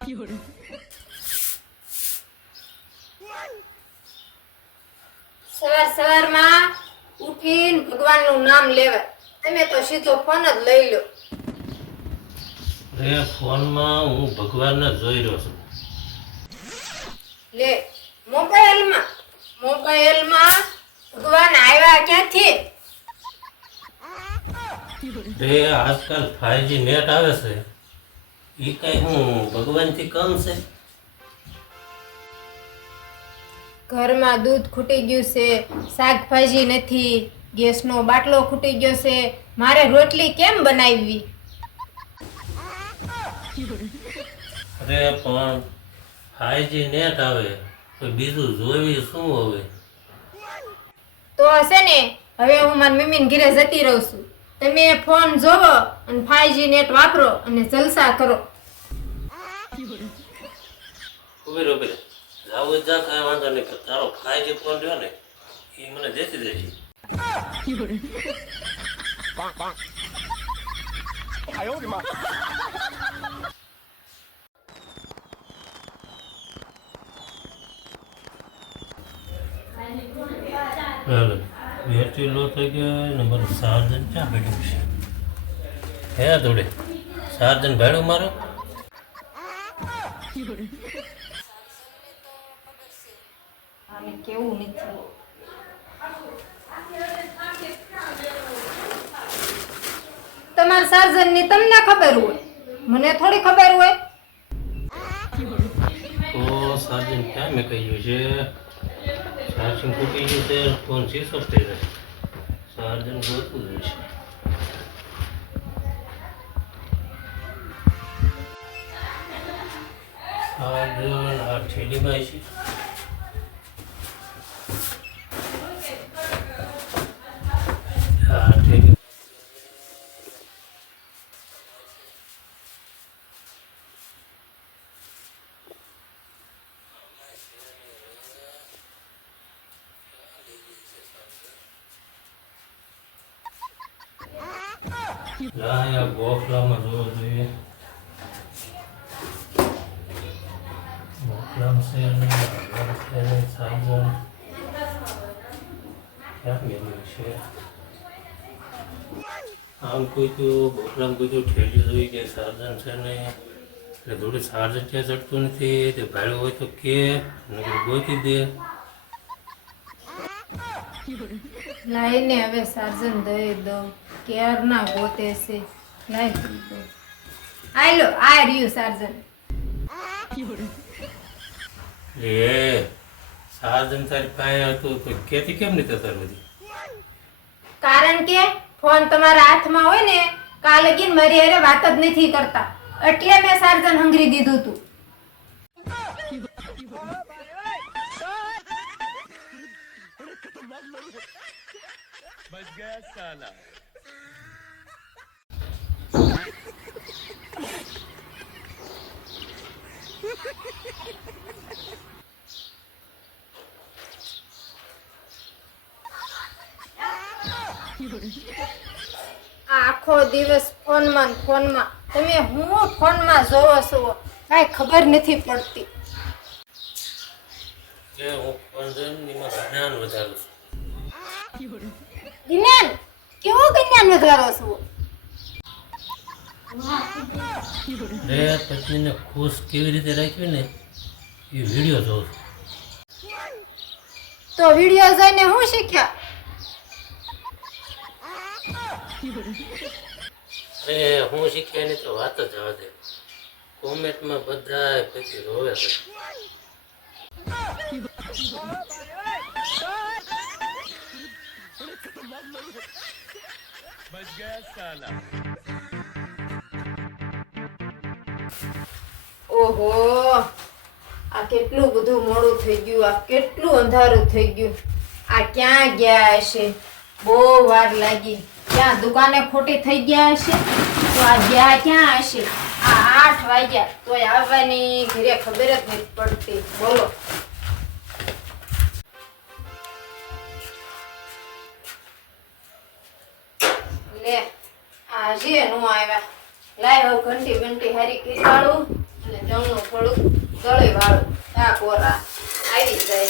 સવાર સવારમાં ઉઠીને ભગવાનનું નામ લેવાય. તમે તો સીધો ફોન જ લઈ લો. એ ફોનમાં હું ભગવાનને જોઈ રહ્યો છું. લે મોબાઈલમાં ભગવાન આવ્યા ક્યાંથી? આજકાલ 5G નેટ આવે છે, એ કઈ હું ભગવાનથી કમ છે? ઘરમાં દૂધ ખૂટી ગયું છે, શાકભાજી નથી, ગેસનો બાટલો ખૂટી ગયો છે, મારે રોટલી કેમ બનાવવી? અરે પણ 5G નેટ આવે તો બીજું જોવી શું હવે? તો હશે ને, હવે હું મારી મમ્મીને ઘરે જતી રહું છું. તમે ફોન જોવો અને 5G નેટ વાપરો અને જલસા કરો. ઉભી જાવું જ જા, કાંઈ વાંધો નહીં, પણ તારો 5G ફોન રહ્યો ને એ મને દેતી દેજે. બેટરી લો થઈ ગયા ને મારું ચાર્જર ક્યાં બેઠું છે? હે થોડે ચાર્જર ભાડું મારું. આને કેવું નથી. તમારા સર્જનની તમને ખબર હોય, મને થોડી ખબર હોય. તો ચાર્જર ક્યાં મેં કહ્યું છે? ચાર્જિંગ ખૂટી ગયું છે, ફોન સ્વિચ ઓફ થઈ જાય. ચાર્જર ગોતવું જોઈએ. ચાર્જર આ થેલીમાં છે. આ થેલી યા ગોખલામાં જોવો જોઈએ. ગોખલામ છે ને ચાર્જર ક્યાં મેળવ્યું છે? આમ કોઈ તો ગોખલામાં કોઈ તો ઠેલી જોઈ કે ચાર્જર છે ને, એટલે થોડું ચાર્જર ત્યાં ચડતું નથી. તે ભાડું હોય તો કે નકર ગોતી દે. લાઈને હવે સર્જન દઈ દઉં. ક્યારના ગોતે છે. લાઈ દો. આલો આ રહ્યું સર્જન. એ ચાર્જર તારી પાસે હતું તો કેતી કેમ નહીં તાર બધી? કારણ કે ફોન તમારા હાથમાં હોય ને, કાલ લગીન મારી હારે વાત જ નથી કરતા, એટલે મેં સર્જન હંગરી દીધું તું. बच गया साला। આખો દિવસ ફોનમાં તમે હું ફોનમાં જોવો છો, કાંઈ ખબર નથી પડતી. કે હું ફોન જોઈને એમાં જ્ઞાન વધારું છું. જ્ઞાન કેવું જ્ઞાન વધારો છો? રે પત્નીને ખુશ કેવી રીતે રાખવી ને એ વિડીયો જોઉં છું. તો વિડીયો જોઈને હું શીખ્યા? અરે હું શીખ્યા ની તો વાત જ જવા દે. કોમેન્ટમાં બધા પછી રોવે છે. बच गया साला। ઓહો, આ કેટલું બધું મોડું થઈ ગયું, આ કેટલું અંધારું થઈ ગયું. આ ક્યાં ગયા હશે? બહુ વાર લાગી. ક્યાં દુકાને ખોટી થઈ ગયા હશે? તો આ ગયા ક્યાં હશે? આ 8 વાગ્યા તોય આવવાની ઘરે ખબર જ નથી પડતી. બોલો. લે આજે નો આવ્યા. લાય હવે ઘંટી બંટી હારી કીધાડું અને દળનું થોડુંક દળી વાળું આ કોરા આવી જાય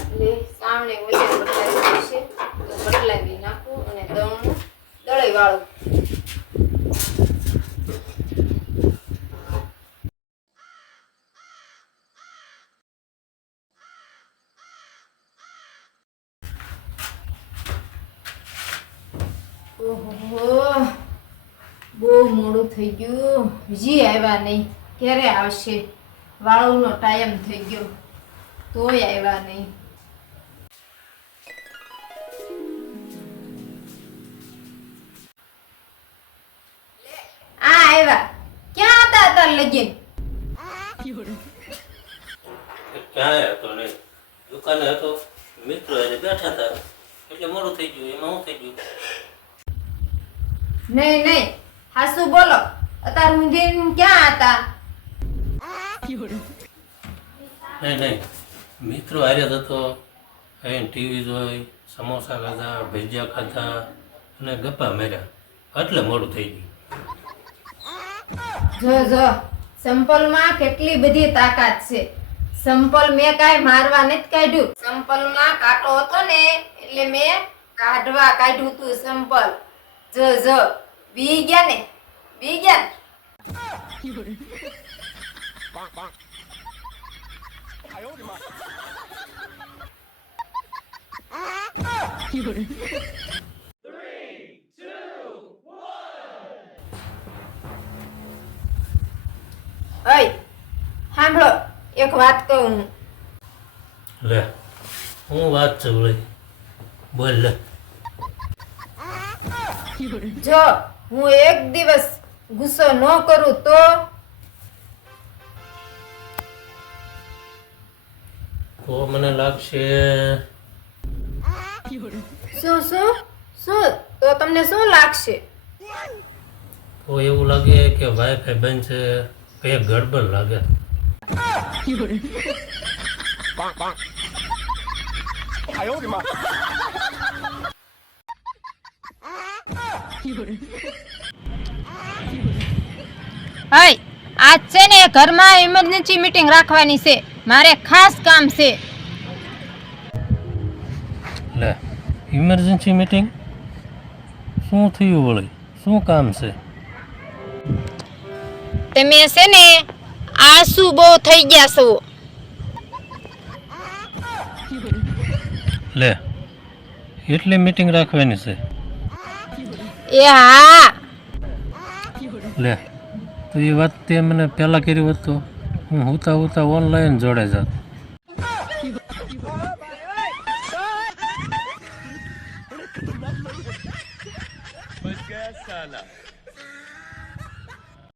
એટલે સાવણે વચ્ચે બદલાવી દેશે તો બદલાવી નાખું અને દળનું દળી વાળું. ઓહો બહુ મોડું થઈ ગયું, હજી આવ્યા નહીં. ક્યારે આવશે? વાળુનો ટાઈમ થઈ ગયો તોય આવ્યા નહીં. આ આવ્યા. ક્યાં હતા અત્યારે લગીન? ક્યાંય હતો નહીં, દુકાને હતો, મિત્રો એને બેઠા હતા એટલે મોડું થઈ ગયું. એમાં શું થઈ ગયું? નહીં નહીં હાસુ બોલો, અત્યારે ઊંધીન ક્યાં હતા? નહીં નહીં, મિત્રો હાર્યા હતો, અહીં ટીવી જોઈ, સમોસા ખાધા, ભજીયા ખાધા અને ગપ્પા માર્યા એટલે મોડું થઈ ગયું. જો સંપલમાં કેટલી બધી તાકાત છે. સંપલ મેં કાંઈ મારવા નથી કાઢ્યું. સંપલમાં કાંટો હતો ને એટલે મેં કાઢવા કાઢ્યું તું સંપલ. જો બી ગયા ને, બી ગયા. ઓય સાંભળો, એક વાત કહું હું. લે હું વાત છે વળી, બોલ લે. જો હું એક દિવસ ગુસ્સો ન કરું તો મને લાગશે શું શું શું તો તમને શું લાગશે? તો એવું લાગે કે વાઈફાઈ બંધ છે, કંઈક ગડબડ લાગે. હાય આજ છે ને ઘરમાં ઇમરજન્સી મીટિંગ રાખવાની છે, મારે ખાસ કામ છે. લે ઇમરજન્સી મીટિંગ? શું થયું વળી? શું કામ છે? તમે છે ને આસુ બહુ થઈ ગયા છો. લે એટલે મીટિંગ રાખવાની છે? એ હા, લે તો એ વાત તે મને પહેલાં કરી હોત તો હું હુતા ઓનલાઈન જોડે જાત. बच गया साला.